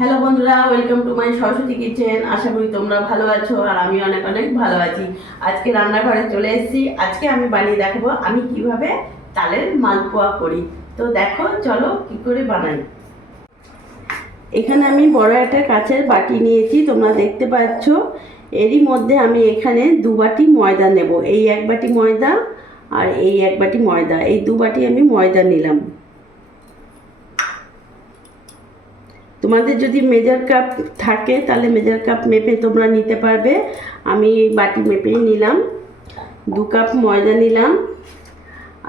Hello বন্ধুরা, welcome to my Saraswati kitchen. আশা করি তোমরা ভালো আছো আর আমি অনেক অনেক ভালো আছি। আজকে রান্নাঘরে চলে এসেছি। আজকে আমি বানিয়ে দেখাবো আমি কিভাবে তালের মালপোয়া করি। তো দেখো, চলো কি করে বানাই। এখানে আমি বড় একটা কাচের বাটি নিয়েছি, তোমরা দেখতে পাচ্ছ। এরই মধ্যে আমি এখানে 2 বাটি ময়দা নেব। এই 1 বাটি ময়দা আর এই 1 বাটি ময়দা, এই 2 বাটি আমি ময়দা নিলাম। তোমাদের যদি মেজার কাপ থাকে তাহলে মেজার কাপ মেপে তোমরা নিতে পারবে। আমি বাটি মেপেই নিলাম। 2 কাপ ময়দা নিলাম।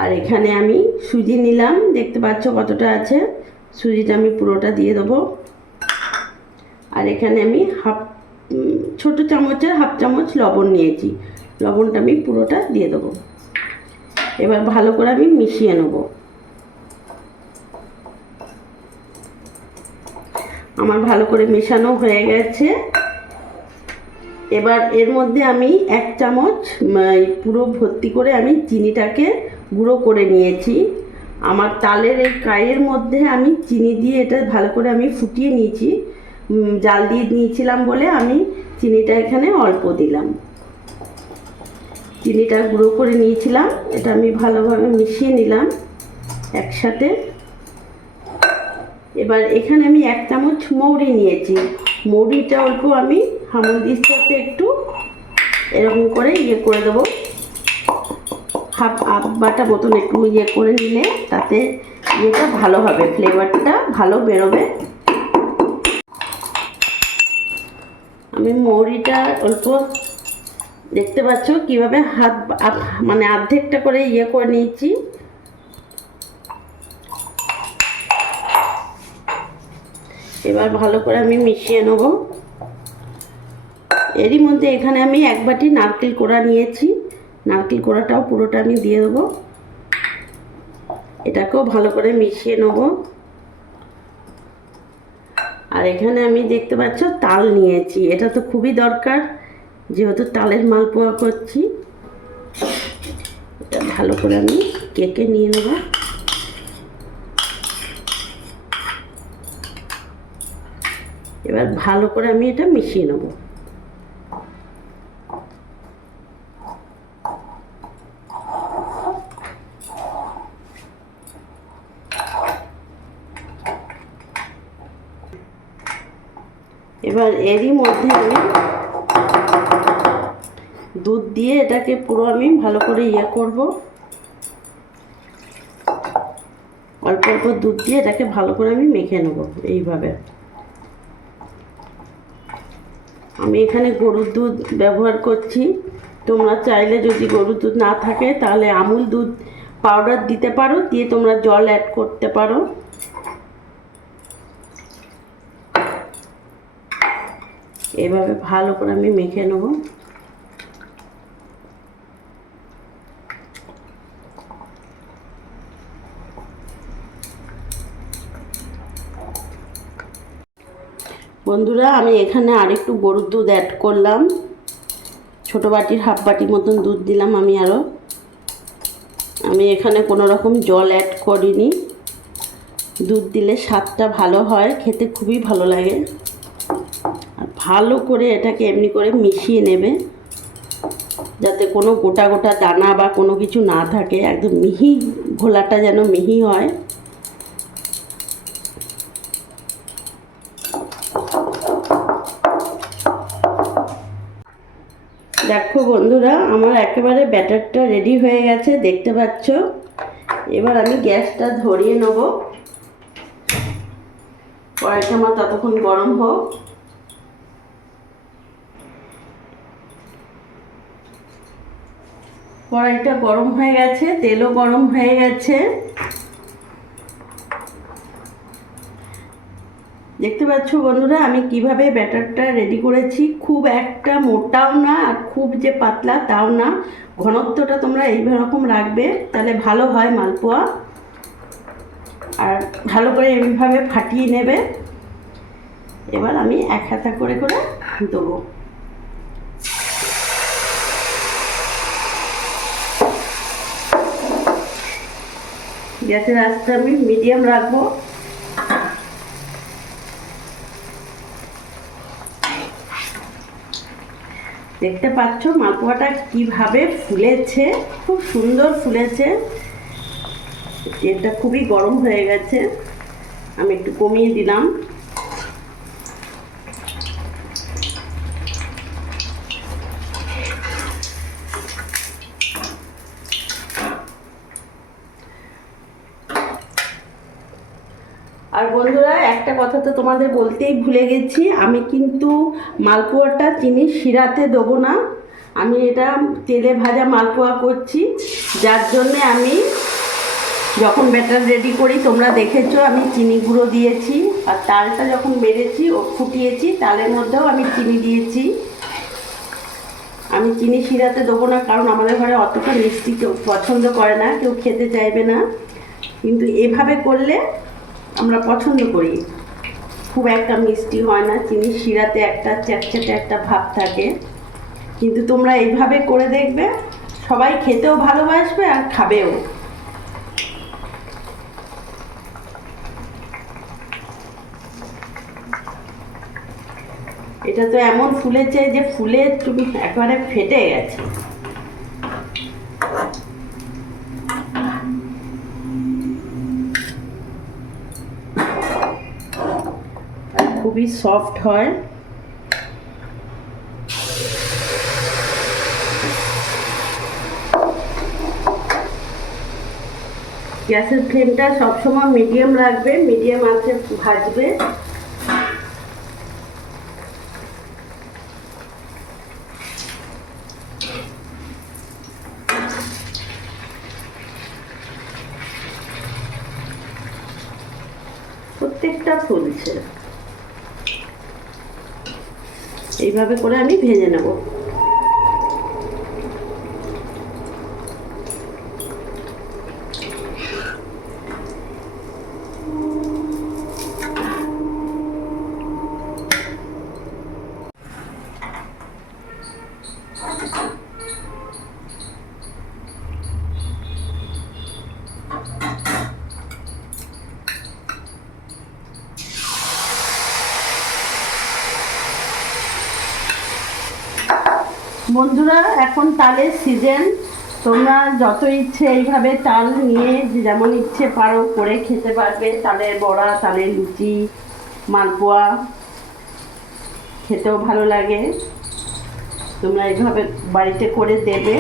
আর এখানে আমি সুজি নিলাম, দেখতে পাচ্ছ কতটা আছে। সুজিটা আমি পুরোটা দিয়ে দেবো। আর এখানে আমি ছোট চামচের হাফ চামচ লবণ নিয়েছি, লবণটা আমি পুরোটা দিয়ে দেবো। এবার ভালো করে আমি মিশিয়ে নেবো। আমার ভালো করে মেশানো হয়ে গেছে। এবার এর মধ্যে আমি 1 চামচ পুরো ভর্তি করে আমি চিনিটাকে গুঁড়ো করে নিয়েছি। আমার তালের এই কাইয়ের মধ্যে আমি চিনি দিয়ে এটা ভালো করে আমি ফুটিয়ে নিয়েছি। জাল দিয়ে নিয়েছিলাম বলে আমি চিনিটা এখানে অল্প দিলাম। চিনিটা গুঁড়ো করে নিয়েছিলাম, এটা আমি ভালোভাবে মিশিয়ে নিলাম একসাথে। এবার এখানে আমি 1 চামচ মৌরি নিয়েছি। মৌরিটা অল্প আমি হামুদির সাথে একটু এরকম করে করে দেবো। হাফ বাটা মতন একটু করে নিলে তাতে ইয়েটা ভালো হবে, ফ্লেভারটা ভালো বেরোবে। আমি মৌরিটা অল্প, দেখতে পাচ্ছ কিভাবে মানে অর্ধেকটা করে করে নিয়েছি। এবার ভালো করে আমি মিশিয়ে নেব। এরই মধ্যে এখানে আমি 1 বাটি নারকেল কোড়া নিয়েছি, নারকেল কোড়াটাও পুরোটা আমি দিয়ে দেবো। এটাকেও ভালো করে মিশিয়ে নেব। আর এখানে আমি দেখতে পাচ্ছ তাল নিয়েছি, এটা তো খুবই দরকার যেহেতু তালের মালপোয়া করছি। এটা ভালো করে আমি কেকে নিয়ে নেব। এবার ভালো করে আমি এটা মিশিয়ে নেব। এবার এরই মধ্যে আমি দুধ দিয়ে এটাকে পুরো আমি ভালো করে করব। অল্প অল্প দুধ দিয়ে এটাকে ভালো করে আমি মেখে নেব এইভাবে। আমি এখানে গরুর দুধ ব্যবহার করছি। তোমরা চাইলে যদি গরুর দুধ না থাকে তাহলে আমুল দুধ পাউডার দিতে পারো, দিয়ে তোমরা জল অ্যাড করতে পারো। এভাবে ভালো করে আমি মেখে নেব। বন্ধুরা, আমি এখানে আরেকটু গরুর দুধ অ্যাড করলাম। ছোট বাটির হাফ বাটি মতন দুধ দিলাম আমি আরও। আমি এখানে কোনো রকম জল অ্যাড করিনি। দুধ দিলে স্বাদটা ভালো হয়, খেতে খুবই ভালো লাগে। আর ভালো করে এটাকে এমনি করে মিশিয়ে নেবে যাতে কোনো গোটা গোটা দানা বা কোনো কিছু না থাকে। একদম মিহি ঘোলাটা যেন মিহি হয়। দেখো বন্ধুরা, আমার একেবারে ব্যাটারটা রেডি হয়ে গেছে, দেখতে পাচ্ছ। এবার আমি গ্যাসটা ধরিয়ে নেব। কড়াইটা আমার ততক্ষণ গরম হোক। কড়াইটা গরম হয়ে গেছে, তেলও গরম হয়ে গেছে। দেখতে পাচ্ছ বন্ধুরা আমি কিভাবে ব্যাটারটা রেডি করেছি। খুব একটা মোটাও না আর খুব যে পাতলা তাও না। ঘনত্বটা তোমরা এইরকম রাখবে, তাহলে ভালো হয় মালপোয়া। আর ভালো করে এইভাবে ফাটিয়ে নেবে। এবার আমি এক হাতা করে করে দেবো। গ্যাসের আঁচটা আমি মিডিয়াম রাখবো। দেখতে পাচ্ছ মালপোয়াটা কিভাবে ফুলেছে, খুব সুন্দর ফুলেছে। তেলটা খুবই গরম হয়ে গেছে, আমি একটু কমিয়ে দিলাম। আর বন্ধুরা, একটা কথা তো তোমাদের বলতেই ভুলে গেছি, আমি কিন্তু মালপোয়াটা চিনির শিরাতে দেবো না, আমি এটা তেলে ভাজা মালপোয়া করছি। যার জন্যে আমি যখন ব্যাটার রেডি করি তোমরা দেখেছো আমি চিনি গুঁড়ো দিয়েছি, আর তালটা যখন মেরেছি ও ফুটিয়েছি তালের মধ্যেও আমি চিনি দিয়েছি। আমি চিনি শিরাতে দেবো না, কারণ আমাদের ঘরে অতটা মিষ্টি কেউ পছন্দ করে না, কেউ খেতে চাইবে না। কিন্তু এভাবে করলে আমরা পছন্দ করি, খুব একটা মিষ্টি হয় না, চিনির শিরাতে একটা চ্যাটচ্যাটে একটা ভাব থাকে। কিন্তু তোমরা এইভাবে করে দেখবে, সবাই খেতেও ভালোবাসবে আর খাবেও। এটা তো এমন ফুলেছে যে ফুলে তুমি একবারে ফেটে গেছে। খুবই সফট হয়। গ্যাসের ফ্লেমটা সবসময় মিডিয়াম রাখবে, মিডিয়াম আঁচে ভাজবে। প্রত্যেকটা ফুলছে, এইভাবে করে আমি ভেজে নেব। বন্ধুরা, এখন তালের সিজন, তোমরা যত ইচ্ছে এইভাবে তাল নিয়ে যেমন ইচ্ছে পারো করে খেতে পারবে। তালের বড়া, তালের লুচি, মালপোয়া খেতেও ভালো লাগে। তোমরা এইভাবে বাড়িতে করে দেবে,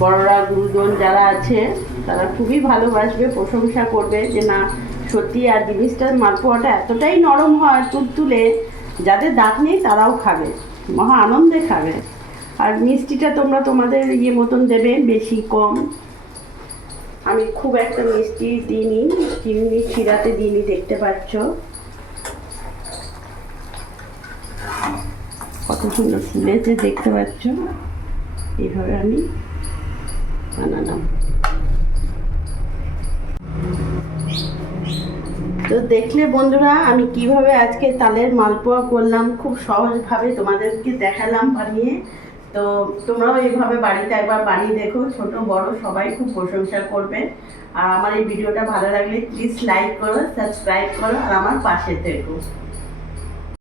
বড়রা গুরুজন যারা আছে তারা খুবই ভালোবাসবে, প্রশংসা করবে যে না সত্যি। আর জিনিসটার মালপোয়াটা এতটাই নরম হয় তুলতুলে, যাদের দাঁত নেই তারাও খাবে, মহা আনন্দে খাবে। আর মিষ্টিটা তোমরা তোমাদের ইয়ে মতন দেবে, বেশি কম। আমি খুব একটা মিষ্টি দিইনি, চিনি শিরাতে দিইনি, দেখতে পাচ্ছ কত সুন্দর ফুলেছে, দেখতে পাচ্ছ। এইভাবে আমি বানালাম। তো দেখলে বন্ধুরা আমি কিভাবে আজকে তালের মালপোয়া করলাম, খুব সহজভাবে তোমাদেরকে দেখালাম বানিয়ে। তো তোমরাও এইভাবে বাড়িতে একবার বানিয়ে দেখো, ছোট বড় সবাই খুব প্রশংসা করবে। আর আমার এই ভিডিওটা ভালো লাগলে প্লিজ লাইক করো, সাবস্ক্রাইব করো আর আমার পাশে থেকো।